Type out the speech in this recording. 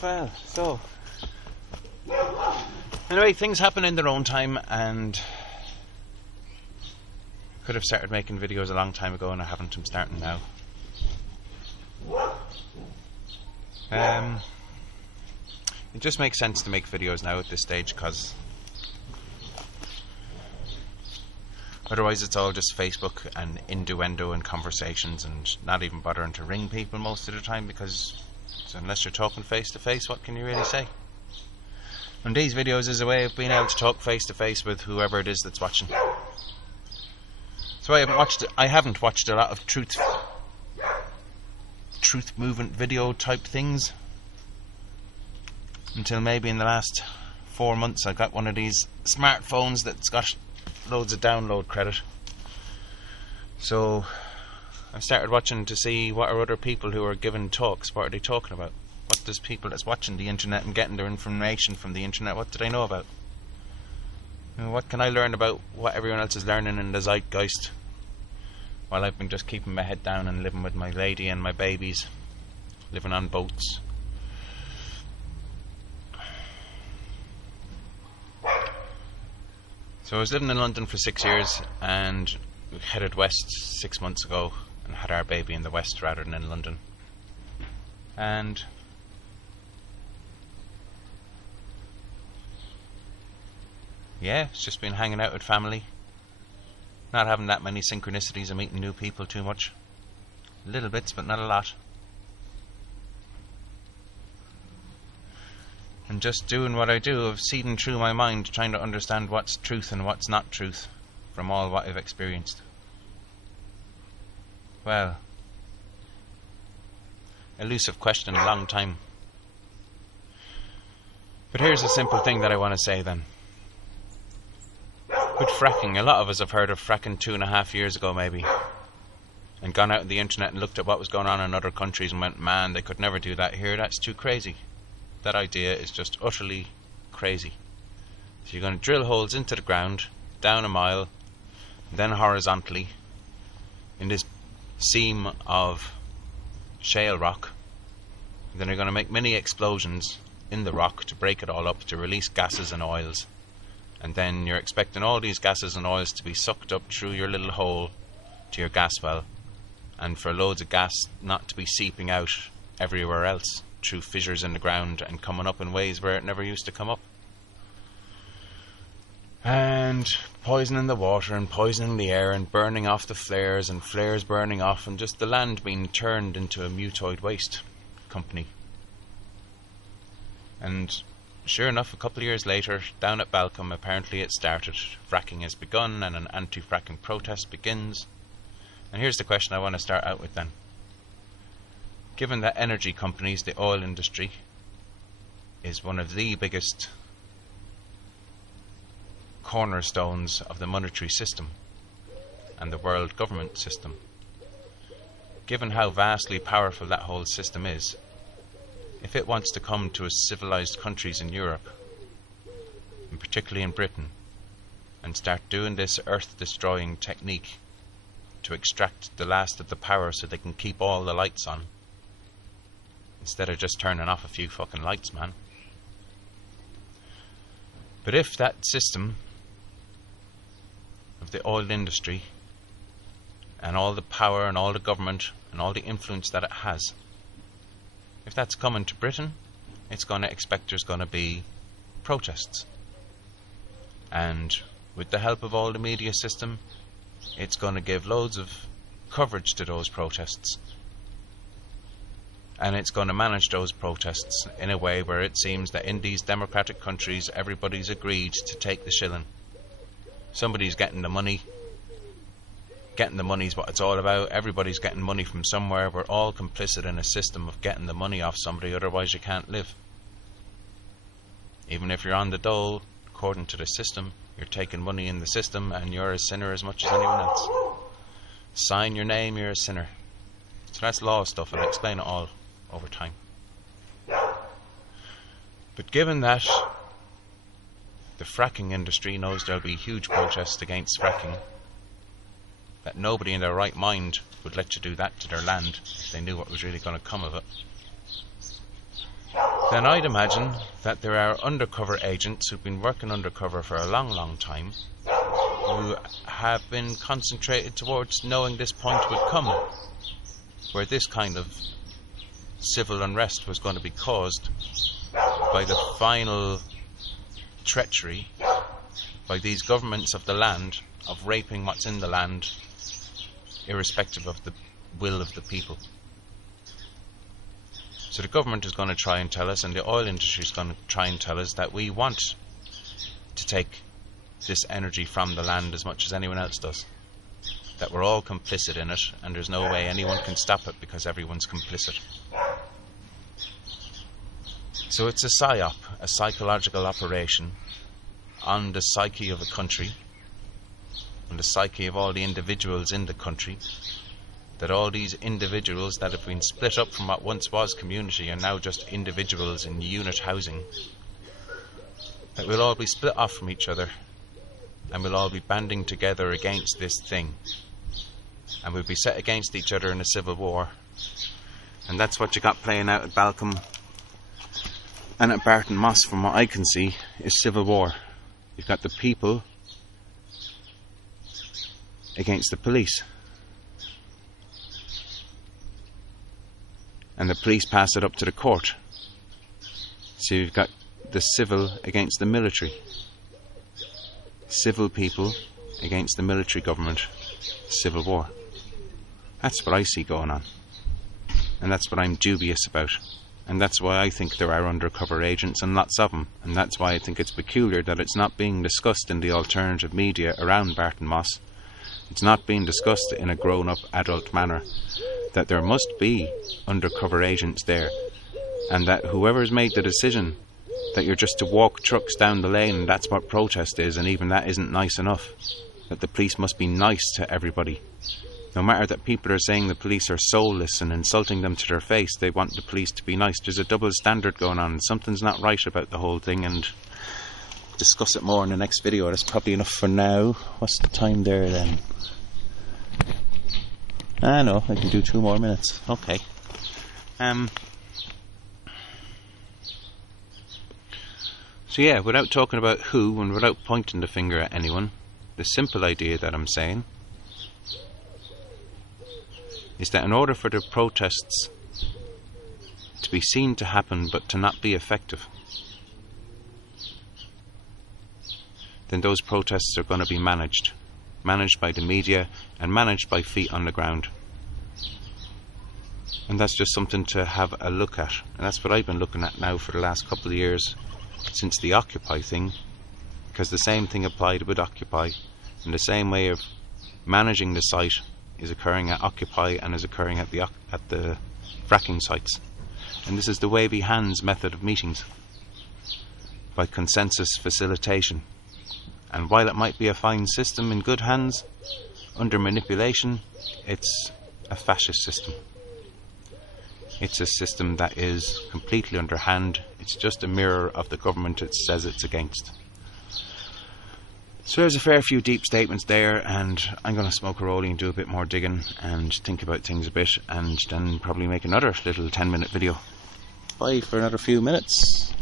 Well, so anyway, things happen in their own time, and could have started making videos a long time ago, and I haven't. I'm starting now. It just makes sense to make videos now at this stage, because otherwise it's all just Facebook and innuendo and conversations, and not even bothering to ring people most of the time, because unless you're talking face to face, what can you really say? And these videos is a way of being able to talk face to face with whoever it is that's watching. So I haven't watched a lot of truth movement video type things until maybe in the last 4 months. I got one of these smartphones that's got loads of download credit, so I started watching to see what are other people who are giving talks, what are they talking about, what does people that's watching the internet and getting their information from the internet, what do they know about, what can I learn about what everyone else is learning in the zeitgeist, while I've been just keeping my head down and living with my lady and my babies, living on boats. So I was living in London for 6 years, and we headed west 6 months ago and had our baby in the west rather than in London. And yeah, it's just been hanging out with family, not having that many synchronicities of meeting new people too much. Little bits, but not a lot. And just doing what I do of seeding through my mind, trying to understand what's truth and what's not truth from all what I've experienced. Well, elusive question, a long time. But here's a simple thing that I want to say then. With fracking, a lot of us have heard of fracking 2.5 years ago maybe, and gone out on the internet and looked at what was going on in other countries and went, man, they could never do that here, that's too crazy. That idea is just utterly crazy. So you're going to drill holes into the ground, down a mile, then horizontally, in this seam of shale rock. Then you're going to make many explosions in the rock to break it all up, to release gases and oils. And then you're expecting all these gases and oils to be sucked up through your little hole to your gas well, and for loads of gas not to be seeping out everywhere else through fissures in the ground and coming up in ways where it never used to come up. And poisoning the water and poisoning the air and burning off the flares and flares burning off, and just the land being turned into a mutoid waste company. And sure enough, a couple of years later, down at Balcombe, apparently it started. Fracking has begun and an anti-fracking protest begins. And here's the question I want to start out with then. Given that energy companies, the oil industry, is one of the biggest cornerstones of the monetary system and the world government system, given how vastly powerful that whole system is, if it wants to come to civilized countries in Europe, and particularly in Britain, and start doing this earth-destroying technique to extract the last of the power so they can keep all the lights on, instead of just turning off a few fucking lights, man. But if that system of the oil industry and all the power and all the government and all the influence that it has, if that's coming to Britain, it's going to expect there's going to be protests. And with the help of all the media system, it's going to give loads of coverage to those protests. And it's going to manage those protests in a way where it seems that in these democratic countries everybody's agreed to take the shilling. Somebody's getting the money. Getting the money is what it's all about. Everybody's getting money from somewhere. We're all complicit in a system of getting the money off somebody, otherwise you can't live. Even if you're on the dole, according to the system, you're taking money in the system and you're a sinner as much as anyone else. Sign your name, you're a sinner. So that's law stuff. I'll explain it all over time. But given that the fracking industry knows there'll be huge protests against fracking, that nobody in their right mind would let you do that to their land if they knew what was really going to come of it. then I'd imagine that there are undercover agents who've been working undercover for a long, long time, who have been concentrated towards knowing this point would come, where this kind of civil unrest was going to be caused by the final treachery by these governments of the land of raping what's in the land, irrespective of the will of the people. So the government is going to try and tell us, and the oil industry is going to try and tell us, that we want to take this energy from the land as much as anyone else does. That we're all complicit in it, and there's no way anyone can stop it because everyone's complicit. So it's a psyop, a psychological operation on the psyche of a country, on the psyche of all the individuals in the country, that all these individuals that have been split up from what once was community are now just individuals in unit housing, that we'll all be split off from each other and we'll all be banding together against this thing, and we'll be set against each other in a civil war. And that's what you got playing out at Balcombe and at Barton Moss, from what I can see, is civil war. You've got the people against the police, and the police pass it up to the court. So you've got the civil against the military, civil people against the military government, civil war. That's what I see going on, and that's what I'm dubious about, and that's why I think there are undercover agents, and lots of them, and that's why I think it's peculiar that it's not being discussed in the alternative media around Barton Moss. It's not being discussed in a grown-up adult manner, that there must be undercover agents there, and that whoever's made the decision that you're just to walk trucks down the lane and that's what protest is, and even that isn't nice enough, that the police must be nice to everybody. No matter that people are saying the police are soulless and insulting them to their face, they want the police to be nice. There's a double standard going on, and something's not right about the whole thing, and discuss it more in the next video. That's probably enough for now. What's the time there then? No, I can do 2 more minutes. Okay. So yeah, without talking about who and without pointing the finger at anyone, the simple idea that I'm saying is that in order for the protests to be seen to happen but to not be effective, then those protests are going to be managed by the media and managed by feet on the ground. And that's just something to have a look at, and that's what I've been looking at now for the last couple of years since the Occupy thing, because the same thing applied with Occupy, and the same way of managing the site is occurring at Occupy and is occurring at the fracking sites. And this is the wavy hands method of meetings, by consensus facilitation. And while it might be a fine system in good hands, under manipulation, it's a fascist system. It's a system that is completely underhand. It's just a mirror of the government it says it's against. So there's a fair few deep statements there, and I'm going to smoke a rollie and do a bit more digging and think about things a bit, and then probably make another little 10-minute video. Bye for another few minutes.